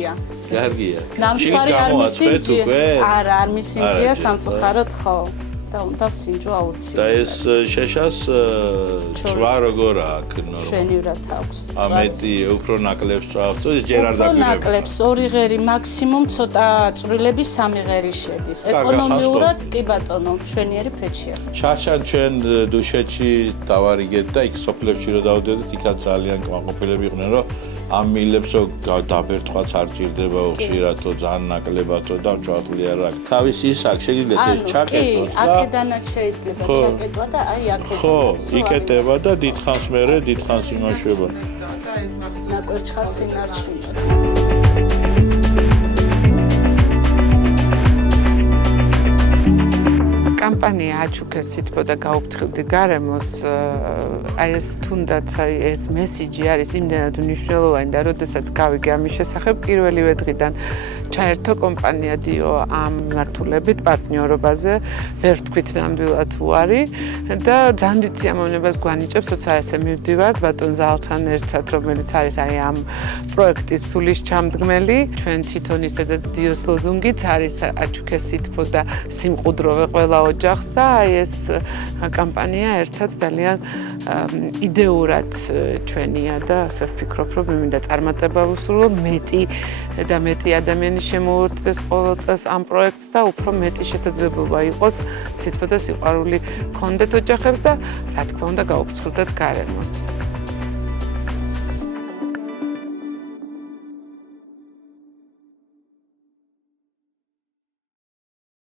მისინჯია. Კარგია. ნამსხარი არ მისინჯია. არა, არ მისინჯია სამწუხაროდ ხო. და უნდა სინჯო აუცილებლად. და ეს შეშას წვა როგორ აქვს ნორმალურად? შვენივრად აქვს. ამეტი უფრო ნაკლებს წვავს, ეს ჯერ არ დაგვირება. უფრო ნაკლებს, 2 ღერი მაქსიმუმ ცოტა წვრილები 3 ღერი შედის. ეკონომიურად კი ბატონო, შვენიერი ფეჩია. შარშან ჩვენ დუშეთში დავარიგეთ და იქ სოფლებში რო დავდედით, იქაც ძალიან კმაყოფილები იყვნენ, რომ ამ მილებსო დაბერტყვაც არ ჭირდება ხშირადო, ძალიან ნაკლებათო და ჩავთვლი არ აქვს. თავის ის აქ შეგიძლიათ ეს ჩაკეტოთ და აქედანაც შეიძლება ჩაკეტვა და აი აქედან. ხო, იკეტება და დიდხანს მერე დიდხანს იმაშება. ნაკვერჩხალს ინარჩუნებს. კამპანია აჩუქეს სითბო და გაუფრთხილდი გარემოს აი ეს თუნდაც აი ეს მესიჯი არის იმდენად მნიშვნელოვანი და როდესაც გავიგე ამის შესახებ პირველივე დღიდან ჩაერთო კომპანია დიო ამ მიმართულებით პარტნიორობაზე ვერ ვთქვით ნამდვილად უარი და ძალიან დიდ სიამოვნებას გვანიჭებს როცა ესე მივდივართ ბატონ ზალთან ერთად რომელიც არის აი ამ პროექტის სულის ჩამდგმელი ჩვენ თვითონ ისე და დიოს ლოზუნგით არის აჩუქეს სითბო და სიმყუდროვე ყველა ოჯახს და აი ეს კამპანია ერთად ძალიან იდეურად ჩვენია და ასე ვფიქრობ რომ მინდა წარმატება ვუსურვო მეტი და მეტი ადამიანი შემოუერთდეს ყოველ წელს ამ პროექტს და უფრო მეტი შესაძლებლობა იყოს სითბო და სიყვარული გქონდეთ ოჯახებს და რა თქმა უნდა გაუფრთხილდეთ გარემოს